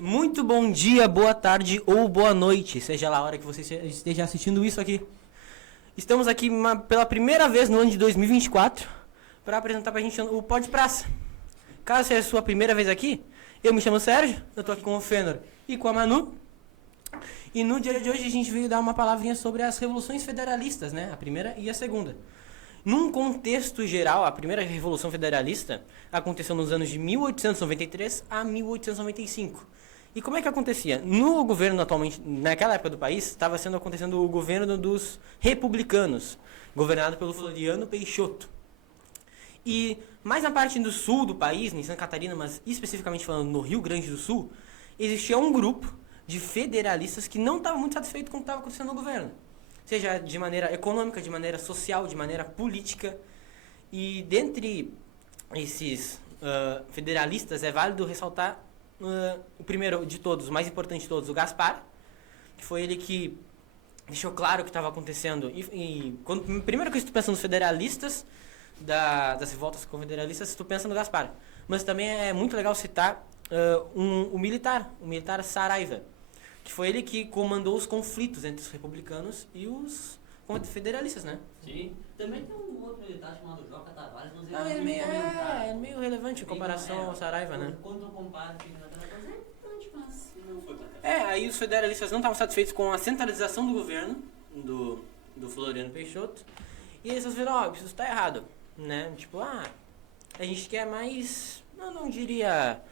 Muito bom dia, boa tarde ou boa noite, seja lá a hora que você esteja assistindo isso aqui. Estamos aqui pela primeira vez no ano de 2024 para apresentar pra gente o Pod Praça. Caso seja a sua primeira vez aqui, eu me chamo Sérgio, eu tô aqui com o Fënor e com a Manu. E no dia de hoje a gente veio dar uma palavrinha sobre as revoluções federalistas, né? A primeira e a segunda. Num contexto geral, a primeira Revolução Federalista aconteceu nos anos de 1893 a 1895. E como é que acontecia? No governo atualmente, naquela época do país, estava acontecendo o governo dos republicanos, governado pelo Floriano Peixoto. E mais na parte do sul do país, em Santa Catarina, mas especificamente falando no Rio Grande do Sul, existia um grupo de federalistas que não estava muito satisfeito com o que estava acontecendo no governo. Seja de maneira econômica, de maneira social, de maneira política. E dentre esses federalistas é válido ressaltar o primeiro de todos, o mais importante de todos, o Gaspar, que foi ele que deixou claro o que estava acontecendo. Primeiro que tu pensa nos federalistas, das revoltas confederalistas, tu pensa no Gaspar. Mas também é muito legal citar o militar Saraiva, que foi ele que comandou os conflitos entre os republicanos e os federalistas, né? Sim. Também tem um outro militar chamado Joca Tavares, mas ele Não, é meio relevante em comparação ao Saraiva, né? Quando eu comparo, fica naquela coisa, é importante, mas não foi pra cá. Aí os federalistas não estavam satisfeitos com a centralização do governo do Floriano Peixoto, e eles viram, isso está errado, né? Tipo, a gente quer mais, eu não diria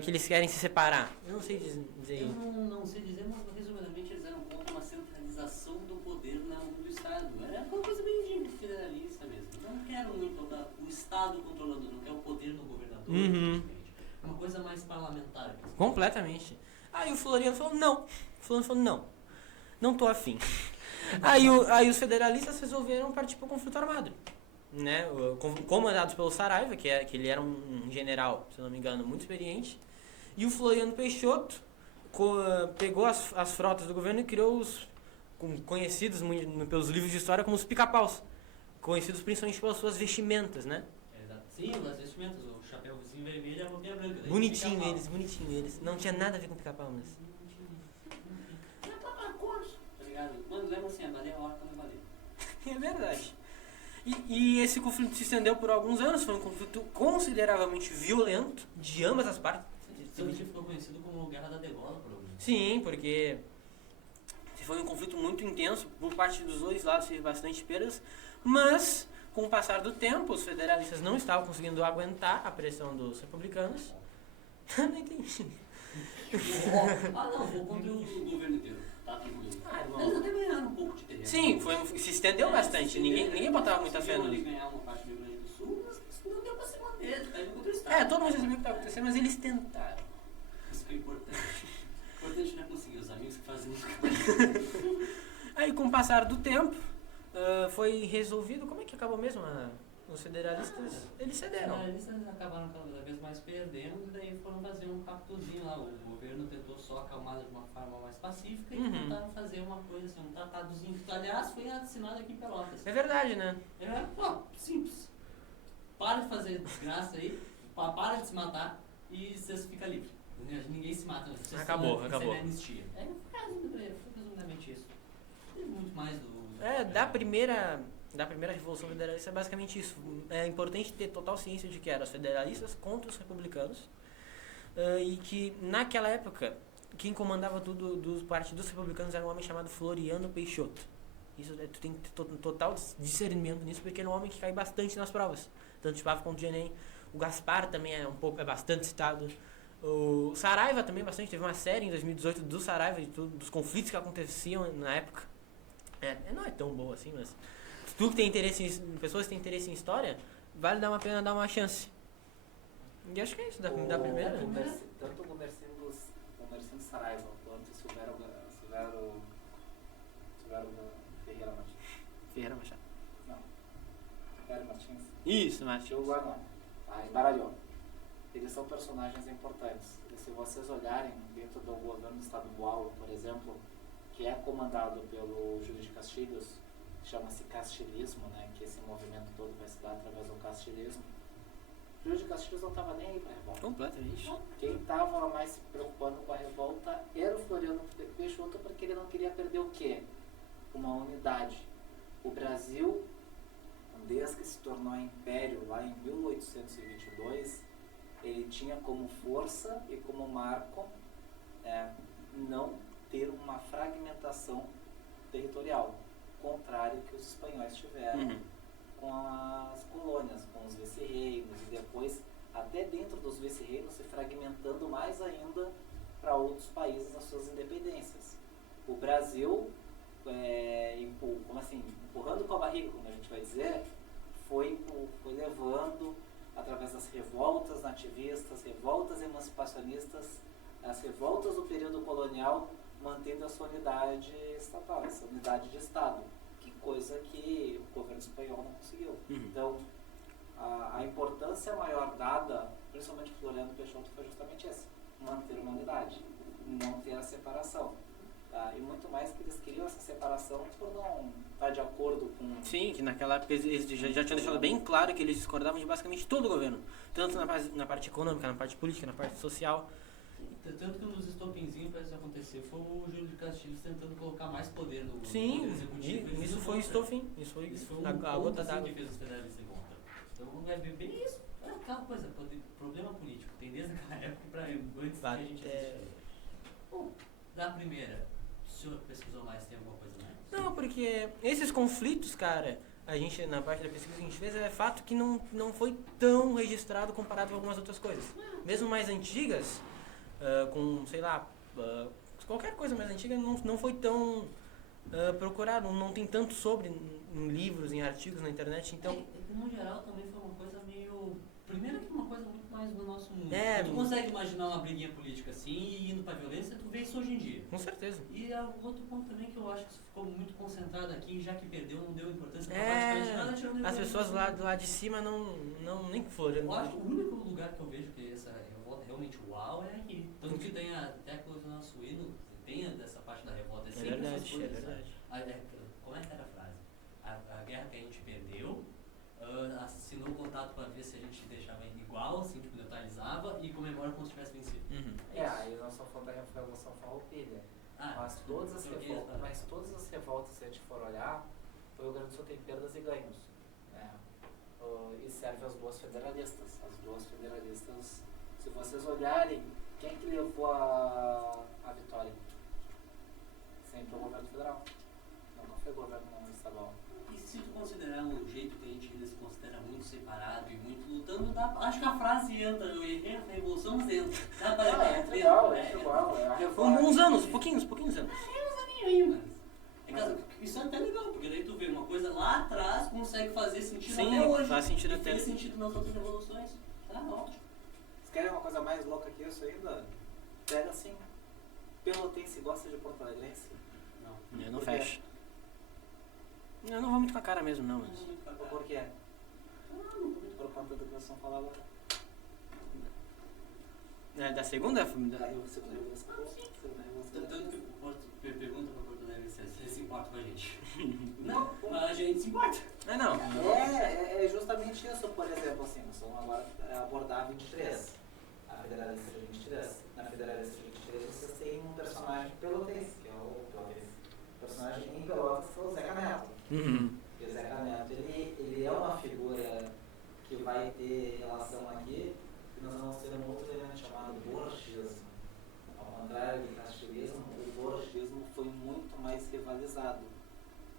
que eles querem se separar, eu não sei dizer Eu isso. não sei dizer, mas resumidamente eles eram contra uma centralização do poder na mão do Estado. Era uma coisa bem federalista mesmo. Não quero muito o Estado controlador, não quero o poder do governador. Uhum. É uma coisa mais parlamentar. Completamente. Aí o Floriano falou, não. O Floriano falou, não tô afim. Aí os federalistas resolveram partir para o conflito armado, né? Comandados pelo Saraiva, que ele era um general, se não me engano, muito experiente. E o Floriano Peixoto pegou as frotas do governo e criou os conhecidos pelos livros de história como os pica-paus, conhecidos principalmente pelas suas vestimentas, né? Exato. Sim, as vestimentas, o chapéuzinho vermelho e a roupinha branca. Bonitinho eles. Não tinha nada a ver com pica-pau, mas... Não é pra cor, tá ligado? Mano, lembra assim, a baleia horta não valeu. É verdade. E esse conflito se estendeu por alguns anos, foi um conflito consideravelmente violento de ambas as partes. Tanto que ficou conhecido como Guerra da Degola, por algum. Sim, porque foi um conflito muito intenso, por parte dos dois lados teve bastante perdas, mas com o passar do tempo os federalistas não estavam conseguindo aguentar a pressão dos republicanos. Não entendi. Não, vou contra o governo inteiro, tá tranquilo. Irmão. Eles até ganharam um pouco de terreno. Sim, se estendeu bastante, ninguém botava muita fé no Eles livro. ganharam uma parte do Rio Grande do Sul, mas não deu pra se manter, tá indo contra o Estado. Todo mundo já sabia o que estava acontecendo, mas eles tentaram. Isso foi importante. O importante não é conseguir os amigos que fazem isso. Aí com o passar do tempo, foi resolvido, como é que acabou mesmo? Os federalistas, eles cederam. Eles acabaram cada vez mais perdendo e daí foram fazer um pactozinho lá. O governo tentou só acalmar de uma forma mais pacífica e tentaram fazer uma coisa assim, um tratadozinho que aliás foi assinado aqui em Pelotas. É verdade, né? Simples. Para de fazer desgraça aí, para de se matar e vocês ficam livres. Ninguém se mata. Acabou. Foi anistia. Foi resumidamente isso. Tem muito mais do... Da primeira Revolução Federalista é basicamente isso. É importante ter total ciência de que eram os federalistas contra os republicanos e que naquela época quem comandava tudo parte dos republicanos era um homem chamado Floriano Peixoto. Isso tu tem que ter total discernimento nisso, porque era um homem que cai bastante nas provas, tanto de PAV quanto de Enem. O Gaspar também é bastante citado. O Saraiva também bastante, teve uma série em 2018 do Saraiva, dos conflitos que aconteciam na época. Não é tão boa assim, mas tu que tem interesse pessoas que têm interesse em história, vale dar uma pena dar uma chance. E acho que é isso da primeira. Tanto o Comerciante Saraiva quanto o Silvério Ferreira Machado. Não. Silvério Martins. Isso, Martins. Tio Guarani. Em Baralhó. Eles são personagens importantes. E se vocês olharem dentro do governo estadual, por exemplo, que é comandado pelo Júlio de Castilhos, chama-se castilismo, né, que esse movimento todo vai se dar através do castilismo. Júlio de Castilhos não estava nem aí para a revolta. Completamente. Quem estava mais se preocupando com a revolta era o Floriano Peixoto, porque ele não queria perder o quê? Uma unidade. O Brasil, desde que se tornou império lá em 1822, ele tinha como força e como marco não ter uma fragmentação territorial, contrário que os espanhóis tiveram com as colônias, com os vice-reinos, e depois até dentro dos vice-reinos se fragmentando mais ainda para outros países nas suas independências. O Brasil, empurrando com a barriga, como a gente vai dizer, foi levando, através das revoltas nativistas, revoltas emancipacionistas, as revoltas do período colonial, mantendo a sua unidade estatal, essa unidade de Estado, que coisa que o governo espanhol não conseguiu. Então, a importância maior dada, principalmente por Floriano Peixoto, foi justamente essa: manter uma unidade, não ter a separação. E muito mais que eles queriam essa separação por não estar de acordo com... Sim, que naquela época eles já tinham deixado bem claro que eles discordavam de basicamente todo o governo. Tanto na parte econômica, na parte política, na parte social. Tanto que nos estopinzinhos para isso acontecer foi o Júlio de Castilhos tentando colocar mais poder no Sim, poder executivo. isso foi estofim. Isso foi um a gota ponto d'água. que fez os federalistas em conta. Então é bem isso. É aquela coisa, problema político. Tem desde aquela época para antes que a gente existisse. Bom, da primeira, o senhor pesquisou mais, tem alguma coisa mais? Não, porque esses conflitos, cara, a gente, na parte da pesquisa que a gente fez, é fato que não foi tão registrado comparado com algumas outras coisas. Mesmo mais antigas, com, sei lá, qualquer coisa mais antiga, não foi tão procurado, não tem tanto sobre em livros, em artigos na internet, então... No geral também foi uma coisa meio... Primeiro que uma coisa muito mais do nosso mundo. Tu não consegue imaginar uma briguinha política assim e indo pra violência, tu vê isso hoje em dia. Com certeza. E outro ponto também que eu acho que ficou muito concentrado aqui, já que perdeu, não deu importância pra praticamente nada, tirando as pessoas lá de cima nem foram. Eu acho que o único lugar que eu vejo que essa revolta realmente uau é aqui. Tanto que tem até coisa no nosso hino, tem dessa parte da revolta. É verdade, é verdade. Como é que era a frase? A guerra que a gente perdeu, assinou um contato para ver se a gente deixava igual, assim, tipo, neutralizava e comemora como se tivesse vencido. aí nós só falamos da Revolução Farroupilha. Mas todas as revoltas, se a gente for olhar, o Rio Grande do Sul tem perdas e ganhos. E serve as duas federalistas. As duas federalistas, se vocês olharem, quem que levou a vitória? Sempre o governo federal. Nunca foi o governo estadual. E se tu considerar o jeito que a gente ainda se considera muito separado e muito lutando, acho que a frase entra, eu errei, a revolução entra. É igual. Foi bons anos, pouquinhos anos. Isso é até legal, porque daí tu vê uma coisa lá atrás, consegue fazer sentido Sim, até hoje. faz sentido e até. fez sentido nas outras revoluções. Tá ótimo. Vocês querem uma coisa mais louca que isso ainda? Pega assim, pelotense gosta de Porto Alegrense? Não. Eu não fecho. Eu não vou muito com a cara mesmo, não. Mas... Por quê? Por conta do que vocês falaram agora. Da segunda? Tanto que eu pergunto pra Porto Alegre se eles se importam com a gente. Não, mas a gente se importa. Não. É justamente isso, por exemplo, assim, nós vamos agora abordar a 23. A Federalista 23. Na Federalista 23 vocês têm um personagem pelotense, que é o Pelotense. O personagem em Pelotas que é o Zeca Neto. E o Zeca Neto, ele é uma figura que vai ter relação aqui, e nós vamos ter um outro elemento chamado borgismo. Ao contrário do castilhismo, o borgismo foi muito mais rivalizado.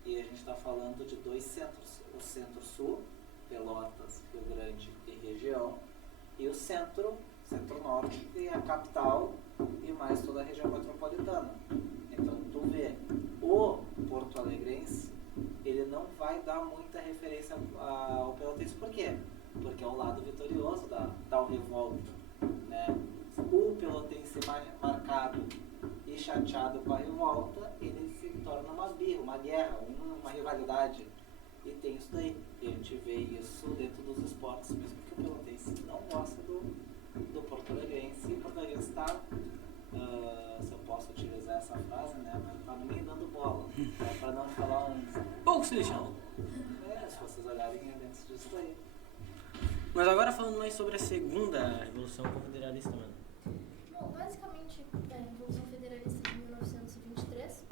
E a gente está falando de dois centros, o centro-sul, Pelotas, Rio Grande e região, e o centro-norte, que é a capital e mais toda a região metropolitana. Então, tu vê, o Porto Alegrense, ele não vai dar muita referência ao pelotense. Por quê? Porque é o lado vitorioso da tal revolta, né? O pelotense marcado e chateado com a revolta, ele se torna uma birra, uma guerra, uma rivalidade. E tem isso daí. E a gente vê isso dentro dos esportes, mesmo que o pelotense não gosta do Porto Alegrense. E o Porto Alegrense está, se eu posso utilizar essa frase, né? Mas está no meio dando bola. Para não falar Pouco se lixando. se vocês olharem é dentro disso daí. Mas agora falando mais sobre a segunda Revolução Confederalista, mano. Bom, basicamente, a Revolução Federalista de 1923,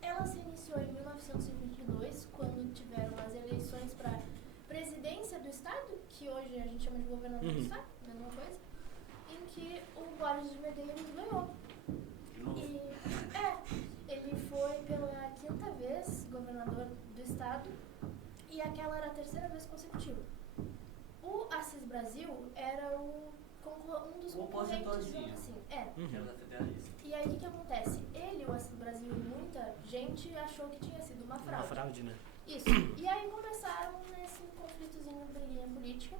ela se iniciou em 1922, quando tiveram as eleições para presidência do Estado, que hoje a gente chama de governador do Estado, mesma coisa, em que o Borges de Medeiros ganhou. E, ele foi pela 5ª vez governador do Estado, e aquela era a 3ª vez consecutiva. O Assis Brasil era um dos O concorrentes, opositorzinho. assim. Que era da federalista. E aí o que acontece? Ele, o Assis Brasil e muita gente achou que tinha sido uma fraude. Uma fraude, né? Isso. E aí começaram nesse conflitozinho, briguinha política.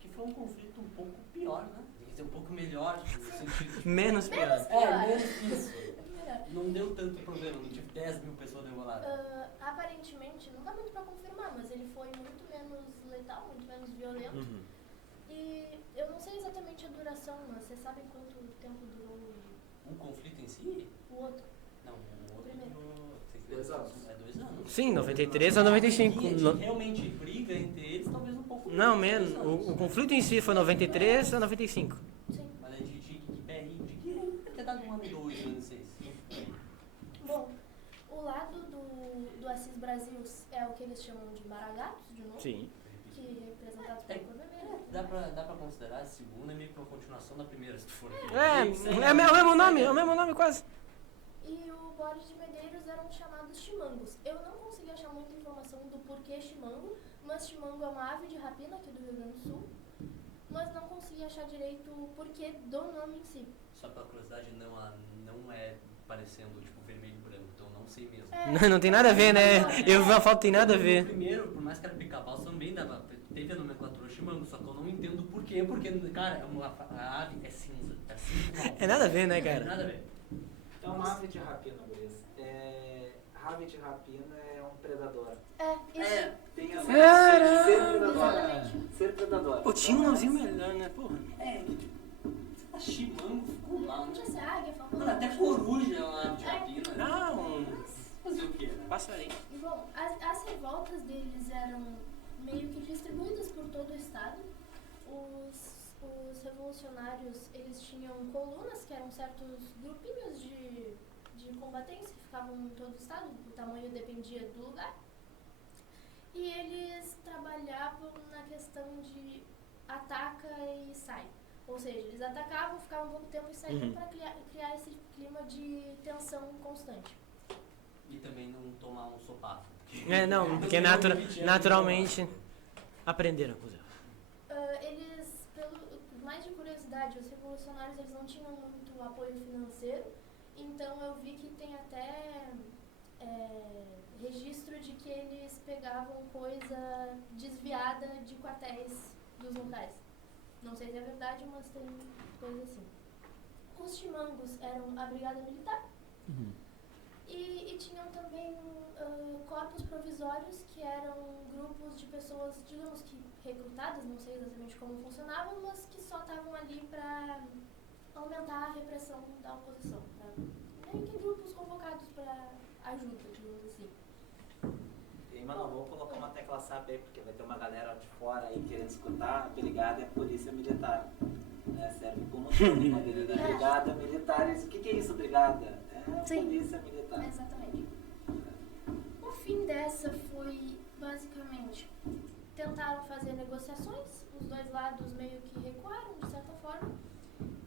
Que foi um conflito um pouco pior, né? Tem que ser um pouco melhor, no sentido. Menos pior. Menos isso. Melhor. Não deu tanto problema, não tive 10 mil pessoas degoladas. Aparentemente, não dá muito pra confirmar, mas ele foi muito menos letal, muito menos violento. E eu não sei exatamente a duração, mas vocês sabem quanto tempo durou O conflito em si? o outro? Não, o outro Primeiro. durou 2 anos. É 2 anos. Sim, 93 a 95. De realmente briga entre eles, talvez um pouco Não, menos. menos. 2 anos. O conflito em si foi 93 a 95. Sim. Mas a gente tinha que deve ter dado 1 ano e 2, 1 ano e 6. Bom, o lado do Assis Brasil é o que eles chamam de Maragatos, de novo. Sim. Que representados pela cor vermelha. Dá pra considerar a segunda meio que uma continuação da primeira, se tu for. É o mesmo nome quase. E o Borges de Medeiros eram chamados chimangos. Eu não consegui achar muita informação do porquê chimango, mas chimango é uma ave de rapina aqui do Rio Grande do Sul. Mas não consegui achar direito o porquê do nome em si. Só pela curiosidade, não é parecendo tipo vermelho e branco, então não sei mesmo. Não tem nada a ver, né? Eu vi uma foto, tem nada a O ver. primeiro, por mais que era pica-pau, também teve a nomenclatura chimango, só que eu não entendo por quê, porque, cara, a ave é cinza. É cinza. É nada a ver, né, cara? Nada a ver. É uma ave de rapina, Gurias. Ave de rapina é um predador. Isso. Tem essa Caramba! ser predador. Exatamente. Ser predador. Pô, tinha um nomezinho melhor, né? Porra. A chimango ficou lá. Podia ser águia, Mano, até coruja é uma ave de rapina. Não, Fazer o quê? passarinho. Bom, as revoltas deles eram meio que distribuídas por todo o estado. Os revolucionários, eles tinham colunas, que eram certos grupinhos de combatentes que ficavam em todo o estado, o tamanho dependia do lugar. E eles trabalhavam na questão de ataca e sai. Ou seja, eles atacavam, ficavam um pouco tempo e saíam para criar esse clima de tensão constante. E também não tomar um sopapo. Não, porque naturalmente aprenderam. Eles, por mais de curiosidade, os revolucionários eles não tinham muito apoio financeiro, então eu vi que tem até registro de que eles pegavam coisa desviada de quartéis dos locais. Não sei se é verdade, mas tem coisa assim. Os chimangos eram a brigada militar. E tinham também corpos provisórios, que eram grupos de pessoas, digamos que recrutadas, não sei exatamente como funcionavam, mas que só estavam ali para aumentar a repressão da oposição. Meio que grupos convocados para ajuda, digamos assim. E, mano, vou colocar uma tecla SAP aí, porque vai ter uma galera de fora aí querendo escutar. A brigada é a polícia militar. Serve como nome, quando ele diz brigada militar. O que é isso, brigada? É Sim. polícia militar. Exatamente. O fim dessa foi, basicamente, tentaram fazer negociações, os dois lados meio que recuaram, de certa forma,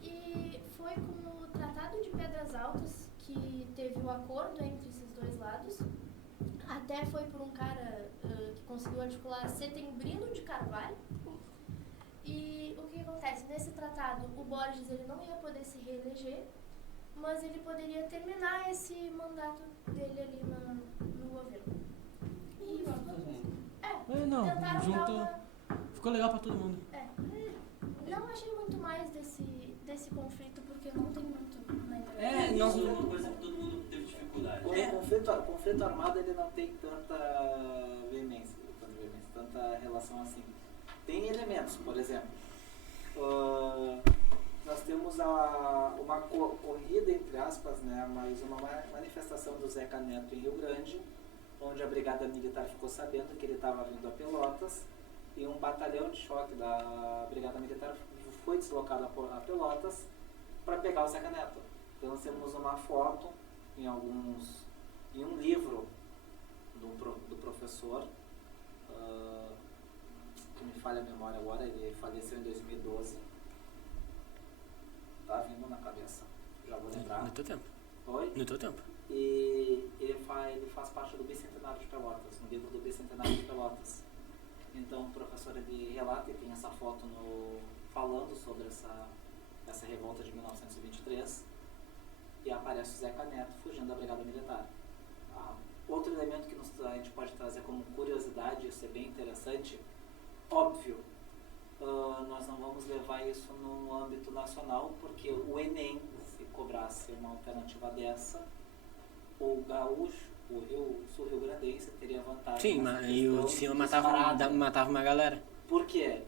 e foi com o Tratado de Pedras Altas que teve o acordo entre esses dois lados. Até foi por um cara que conseguiu articular Setembrino de Carvalho. E o que acontece? Nesse tratado, o Borges ele não ia poder se reeleger, mas ele poderia terminar esse mandato dele ali no governo. E Não, tentaram dar juntou. uma... Ficou legal pra todo mundo. Não achei muito mais desse conflito, porque não tem muito na internet. Não foi uma coisa que todo mundo teve dificuldade. O conflito armado ele não tem tanta veemência, tanta relação assim. Tem elementos, por exemplo, nós temos uma corrida, entre aspas, né, mas uma manifestação do Zeca Neto em Rio Grande, onde a Brigada Militar ficou sabendo que ele estava vindo a Pelotas e um batalhão de choque da Brigada Militar foi deslocado a Pelotas para pegar o Zeca Neto. Então nós temos uma foto em um livro do professor, que me falha a memória agora, ele faleceu em 2012. Tá vindo na cabeça, já vou lembrar. No teu tempo. Oi? No teu tempo. E ele faz parte do Bicentenário de Pelotas, no livro do Bicentenário de Pelotas. Então o professor ele relata e tem essa foto falando sobre essa revolta de 1923 e aparece o Zeca Neto fugindo da Brigada Militar. Outro elemento que a gente pode trazer como curiosidade, isso é bem interessante, óbvio, nós não vamos levar isso no âmbito nacional, porque o Enem, se cobrasse uma alternativa dessa, o gaúcho, o sul-rio-grandense teria vantagem. Sim, mas aí o de cima matava uma galera. Por quê?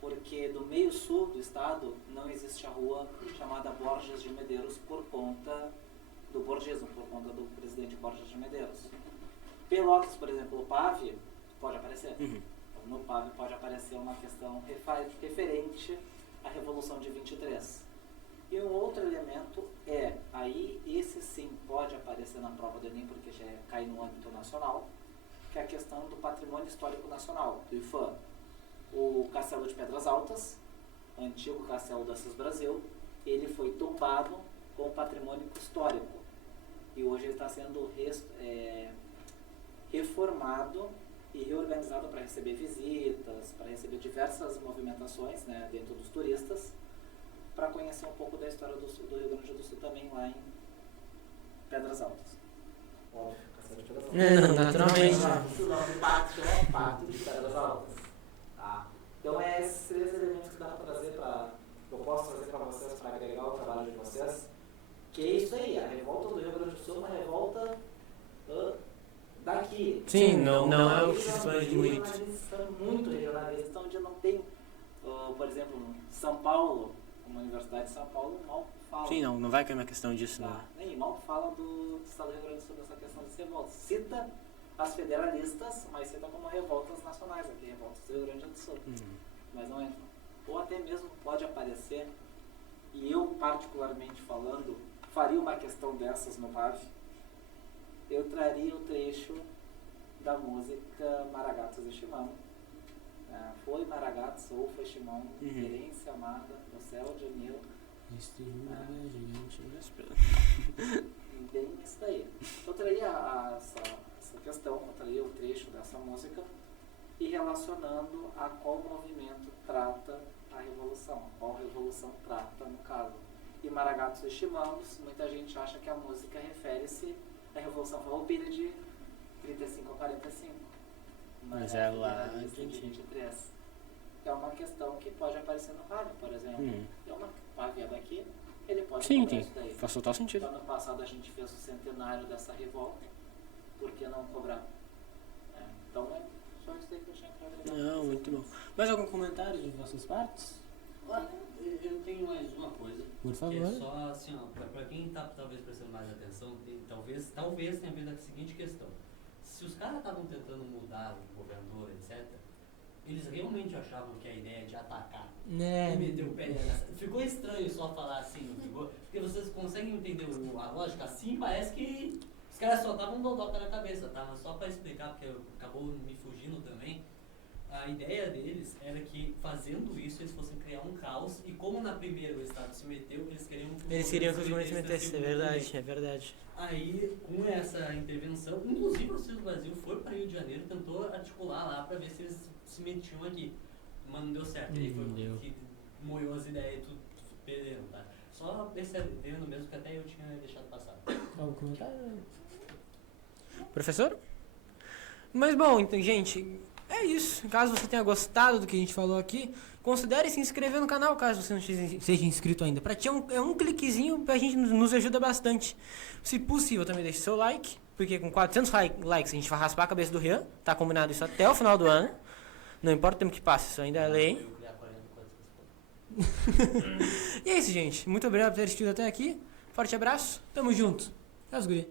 Porque do meio sul do estado não existe a rua chamada Borges de Medeiros por conta do borgesmo, por conta do presidente Borges de Medeiros. Pelotas, por exemplo, o PAV pode aparecer. Uhum. No PAV pode aparecer uma questão referente à Revolução de 23. E um outro elemento aí esse sim pode aparecer na prova do Enem, porque já cai no âmbito nacional, que é a questão do patrimônio histórico nacional, do IFAM. O Castelo de Pedras Altas, o antigo Castelo do Assis Brasil, ele foi tombado com patrimônio histórico. E hoje ele está sendo reformado e reorganizado para receber visitas, para receber diversas movimentações, né, dentro dos turistas, para conhecer um pouco da história do Rio Grande do Sul também lá em Pedras Altas. Óbvio, Castelo de Pedras Altas. Naturalmente. O nome do pacto chama Pacto de Pedras Altas. Tá? Então esses três elementos que dá para trazer eu posso trazer para vocês para agregar o trabalho de vocês, que é isso aí, a revolta do Rio Grande do Sul é uma revolta daqui. Sim, não é o que se expande muito. Mas eles são muito regionalistas, onde não tem, por exemplo, São Paulo, uma universidade de São Paulo, mal fala. Sim, não vai cair uma questão disso, não. Nem mal fala do estado do Rio Grande do Sul dessa questão de revoltas. Cita as federalistas, mas cita como revoltas nacionais aqui, revoltas do Rio Grande do Sul. Mas não entra. Ou até mesmo pode aparecer, e eu particularmente falando, faria uma questão dessas no PAV, eu traria o trecho da música Maragatos e Chimão. Foi Maragatos ou foi Chimão, querência amada, do céu de Nilo. Bem isso daí. Eu traria essa questão, eu traria o trecho dessa música e relacionando a qual movimento trata a revolução, qual revolução trata no caso. E Maragatos e Chimangos, muita gente acha que a música refere-se à Revolução Farroupilha de 35 a 45. Mas é lá de 23. É uma questão que pode aparecer no rádio, por exemplo. É uma página daqui, ele pode sim, isso daí. faz total sentido. Ano passado a gente fez o centenário dessa revolta, por que não cobrar? Então é só isso daí que eu tinha que fazer. Não, muito bom. Mais algum comentário de vossas partes? Eu tenho mais uma coisa. Por favor. Que é só assim, pra quem tá talvez prestando mais atenção, talvez tenha vindo a seguinte questão. Se os caras estavam tentando mudar o governador, etc., eles realmente achavam que a ideia de atacar e meter o pé nessa... Ficou estranho só falar assim, não ficou? Porque vocês conseguem entender a lógica? Assim parece que os caras só estavam dodoca na cabeça, tá? Mas só pra explicar, porque acabou me fugindo também. A ideia deles era que, fazendo isso, eles fossem criar um caos, e como na primeira o Estado se meteu, eles queriam que os governos se metessem, é verdade. Aí, com essa intervenção, inclusive o Ciro Brasil foi para Rio de Janeiro, tentou articular lá para ver se eles se metiam aqui, mas não deu certo. Aí foi que moeu as ideias e tudo perderam, tá? Só percebendo mesmo que até eu tinha deixado passar. Algum comentário? Professor? Mas bom, então, gente... É isso. Caso você tenha gostado do que a gente falou aqui, considere se inscrever no canal, caso você não seja inscrito ainda. Pra ti é um cliquezinho, pra gente nos ajuda bastante. Se possível, também deixe seu like, porque com 400 likes a gente vai raspar a cabeça do Rian. Tá combinado isso até o final do ano. Não importa o tempo que passe, isso ainda é lei. E é isso, gente. Muito obrigado por ter assistido até aqui. Forte abraço. Tamo junto. É os guri.